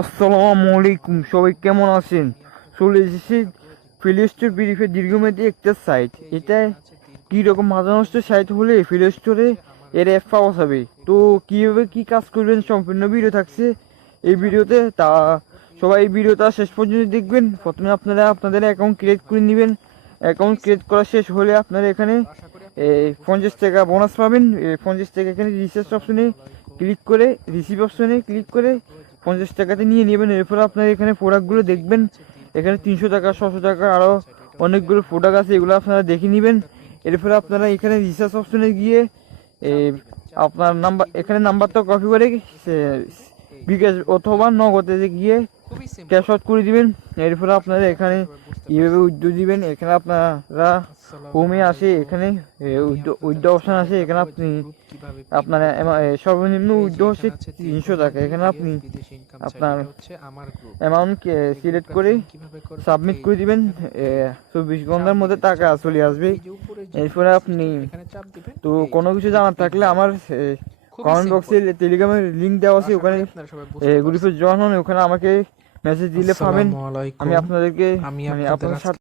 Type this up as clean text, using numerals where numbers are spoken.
আসসালামু আলাইকুম, সবাই কেমন আছেন? চলে এসেছি প্লে স্টোর বিরিফের দীর্ঘমেয়াদী একটা সাইট। এটা কীরকম মাথা নষ্ট সাইট হলে প্লে স্টোরে এর অ্যাপ পাওয়া যাবে। তো কীভাবে কী কাজ করবেন সম্পূর্ণ ভিডিও থাকছে এই ভিডিওতে। তা সবাই এই ভিডিওটা শেষ পর্যন্ত দেখবেন। প্রথমে আপনারা আপনাদের অ্যাকাউন্ট ক্রিয়েট করে নেবেন। অ্যাকাউন্ট ক্রিয়েট করা শেষ হলে আপনারা এখানে 50 টাকা বোনাস পাবেন। 50 টাকা এখানে রিচার্জ অপশনে ক্লিক করে রিসিভ অপশনে ক্লিক করে 50 টাকাতে নিয়ে নেবেন। এরপর আপনারা এখানে প্রোডাক্টগুলো দেখবেন। এখানে 300 টাকা, 600 টাকা আরও অনেকগুলো প্রোডাক্ট আছে, এগুলো আপনারা দেখে নেবেন। এরপরে আপনারা এখানে রিচার্জ অপশনে গিয়ে আপনার নাম্বার এখানে নাম্বারটা কপি করে বিকাশ অথবা নগদে গিয়ে ক্যাশ আউট করে দিবেন। এরপরে আপনারা এখানে কীভাবে উইথড্র দিবেন, এখানে আপনারা হোমে আসে, এখানে উইথড্র অপশান আছে। এখানে আপনি আপনার সর্বনিম্ন উইথড্র হচ্ছে 300 টাকা। এখানে আপনি আপনার অ্যামাউন্ট সিলেক্ট করে সাবমিট করে দিবেন। 24 ঘন্টার মধ্যে টাকা চলে আসবে। এরপরে আপনি তো কোনো কিছু জানার থাকলে আমার কমেন্ট বক্সে টেলিগ্রামের লিঙ্ক দেওয়া আছে, ওখানে গ্রুপে জয়েন হন, ওখানে আমাকে মেসেজ দিলে পাবেন। আমি আপনাদেরকে আপনার সাথে